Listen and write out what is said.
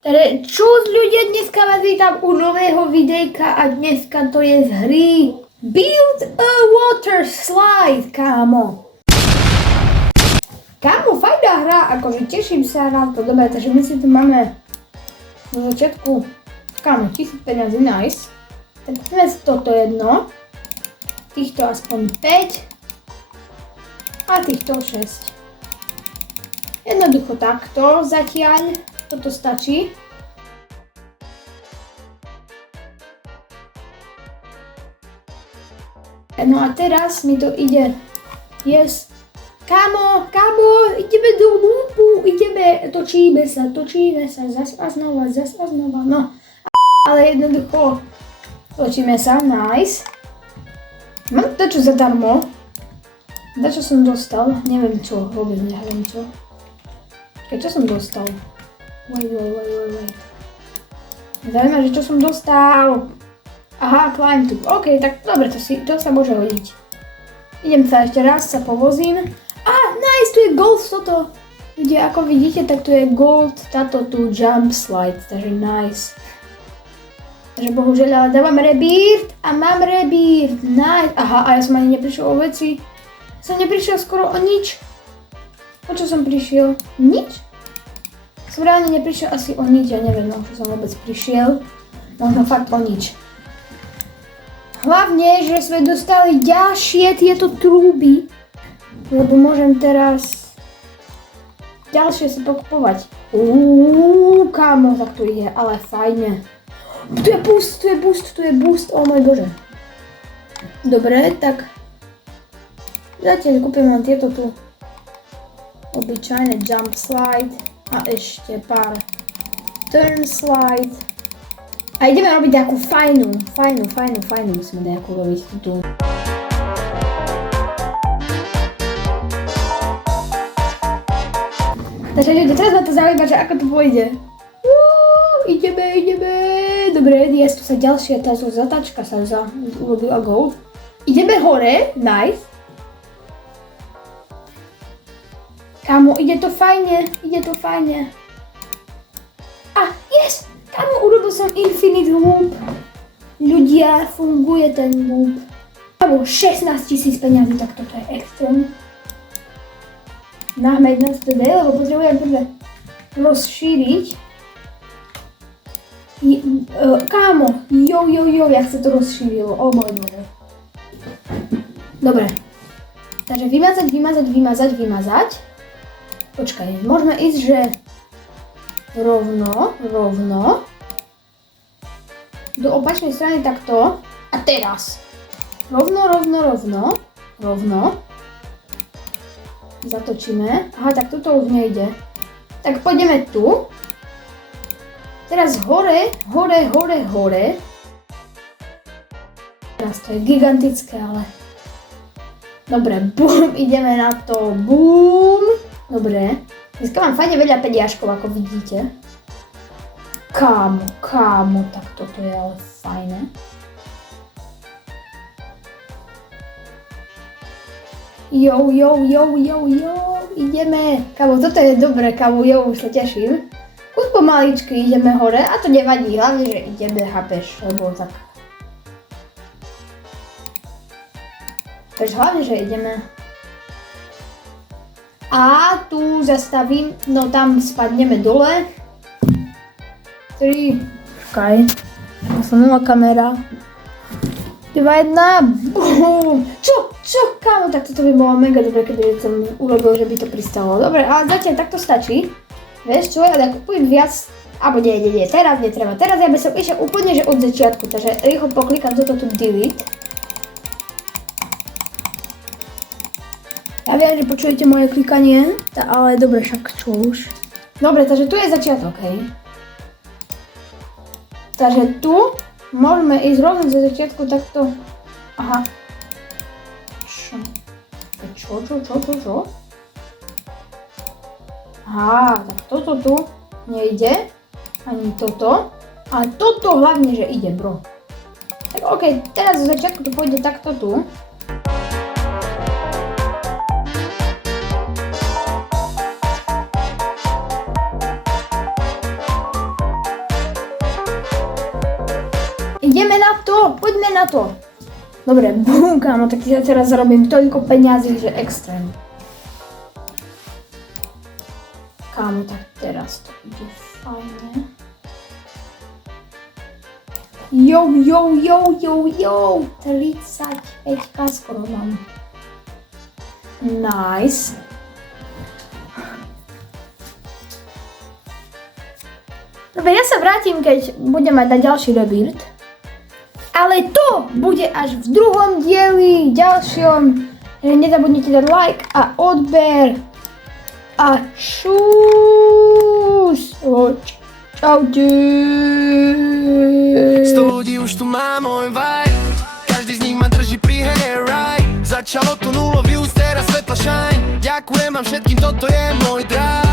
Takže čus ľudia, dneska vás vítam u nového videjka a dneska to je z hry Build a Water Slide, kámo. Kámo, fajná hra, akože teším sa na to, dobre, takže my si tu máme na začiatku, kámo, 1000 peniazí, nice. Tak sme toto jedno, týchto aspoň 5 a týchto 6. Jednoducho takto zatiaľ. Toto stačí. No a teraz mi to ide. Yes. Kámo, ideme do lúpu, točíme sa, zas a znova, no. Ale jednoducho, točíme sa, nice. Mám to čo zadarmo. Čo som dostal, neviem čo, vôbec neviem čo. Čo som dostal? Wait. Zaujímavé, že čo som dostal. Aha, climb to. OK, tak dobre, to sa môže hodiť. Idem sa ešte raz, sa povozím. Nice, tu je gold toto. Ľudia, ako vidíte, tak tu je gold, táto tu jump slide, takže nice. Takže bohužiaľ, ale dávam rebirth a mám rebirth. Nice. Aha, a ja som ani neprišiel o veci. Som neprišiel skoro o nič. O čo som prišiel? Nič? Som reálne neprišiel asi o nič, ja neviem, o čo som vôbec prišiel. Možno fakt o nič. Hlavne, že sme dostali ďalšie tieto trúby. Lebo môžem teraz ďalšie si pokupovať. Kámo, tak to ide, ale fajne. Tu je boost, oh môj bože. Dobre, tak zatiaľ kúpim len tieto tu obyčajné jump slide. A ešte pár turn slide. A ideme robiť takú fajnú. Musíme nejakú robiť tu. Takže teraz ma to zaujíma, že ako to pôjde. Ideme. Dobre, tu sa ďalšia tá zatáčka sa urobila gold. Ideme hore, nice. Kámo, ide to fajne. Yes! Kámo, urobil som infinite loop. Ľudia, funguje ten loop. Kámo, 16 000 peňazí, tak toto je extrém. Náhme nás to dej, lebo potrebujem prvé rozšíriť. Kámo, jak sa to rozšírilo, oh môj bože. Dobre. Takže vymazať. Počkaj, môžeme ísť, že rovno do opačnej strany takto a teraz rovno zatočíme. Aha, tak toto už nejde. Tak pôjdeme tu. Teraz hore. Teraz to je gigantické, ale dobre, bum, ideme na to, bum. Dobre, dneska mám fajne veľa pediaškov, ako vidíte. Kámo, tak toto je ale fajné. Jo, ideme. Kámo, toto je dobré, kámo, už sa teším. Kus pomaličky ideme hore a to nevadí, hlavne, že ideme, chápeš, lebo tak. Takže hlavne, že ideme. A tu zastavím, no tam spadneme dole. 3, počkaj, posunula kamera. 2, 1, bum. Čo, kámo, tak toto by bolo mega dobre, keby som urobil, že by to pristalo. Dobre, ale zatiaľ takto stačí. Vieš čo, ja kúpujem viac, alebo nie, teraz netreba. Teraz ja by som išiel úplne, že od začiatku, takže rýchlo poklikám toto tu delete. Ja viem, že počujete moje klikanie, ale dobre, však čo už. Dobre, takže tu je začiatok, hej. Takže tu môžeme ísť rovno zo začiatku takto. Aha. Čo? Aha, tak toto tu nejde. Ani toto. Ale toto hlavne, že ide, bro. Tak okej, teraz zo začiatku to pôjde takto tu. Ideme na to, poďme na to. Dobre, bum, kámo, tak ja teraz zarobím toľko peňazí, že extrém. Kámo, tak teraz to bude fajné. Jo, 35k skoro mám. Nice. Dobre, ja sa vrátim, keď budem mať na ďalší rebuild. Ale to bude až v druhom dieli, ďalšom. Nezabudnite dať like a odber. A čus. Čaute. 100 ľudí už tu má môj vibe. Každý z nich ma drží pri hre right. Začalo to 0 views, teraz svetla shine. Ďakujem vám všetkým, toto je môj drive.